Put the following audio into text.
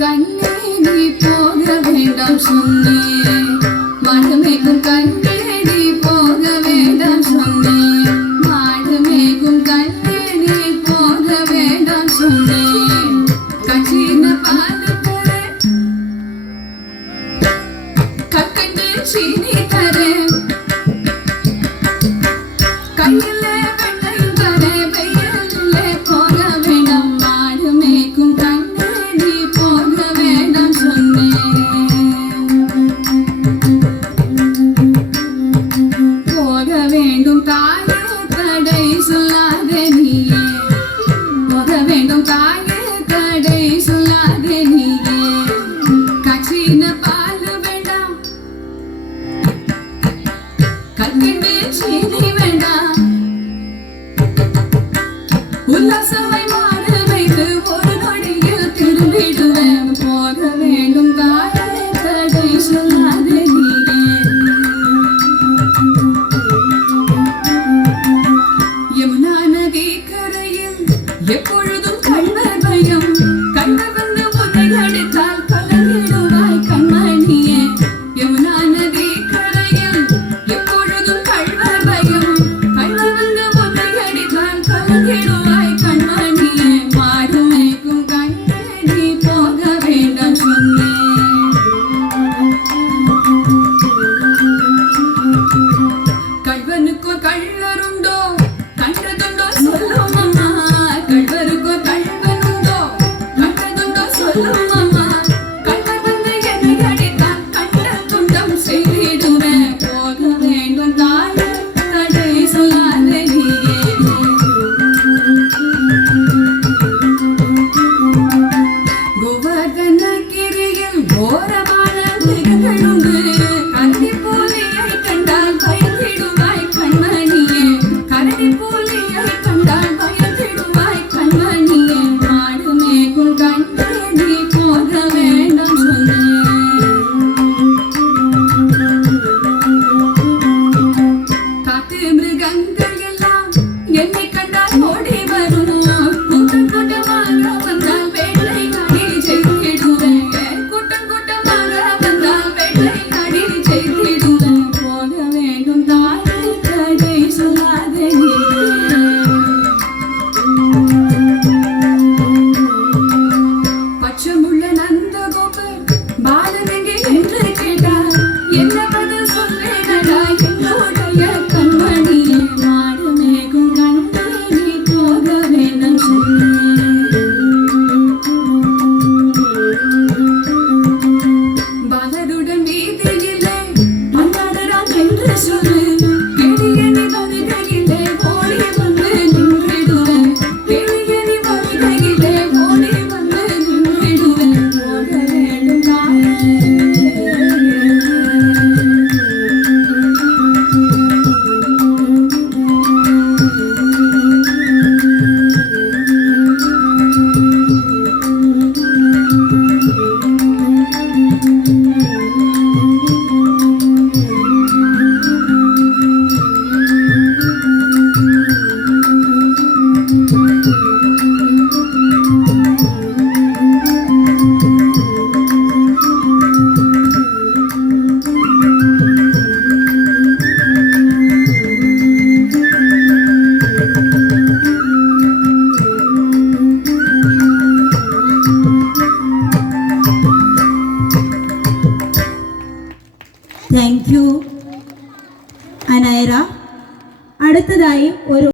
கண்ணே நீ போக வேண்டாம் சொன்னேன். மாடு மேய்க்கும் கண்ணே நீ போக வேண்டாம் சொன்னேன். மாடு மேய்க்கும் கண்ணே நீ போக வேண்டாம் சொன்னேன். கச்சின பால் தரேன், கக்கண்டு சீனி தரேன், கையில் உல்லாசமாய் மாடு வைத்து ஒரு நொடியில் திரும்பிடுவேன். போக வேண்டும் தாயே தடை சொல்லாதே நீயே. யமுனா நதி கரையில் எப்பொழுதும் கள்வர் பயம். கள்வர் வந்து உன்னை அடித்தால் கலங்கிடுவாய் கண்மணியே. யமுனா நதி கரையில் எப்பொழுதும் கள்வர் பயம். கள்வர் வந்து உன்னை அடித்தால் கலங்கிடுவாய். Thank you അനൈറ. അടുത്തതായി ഒരു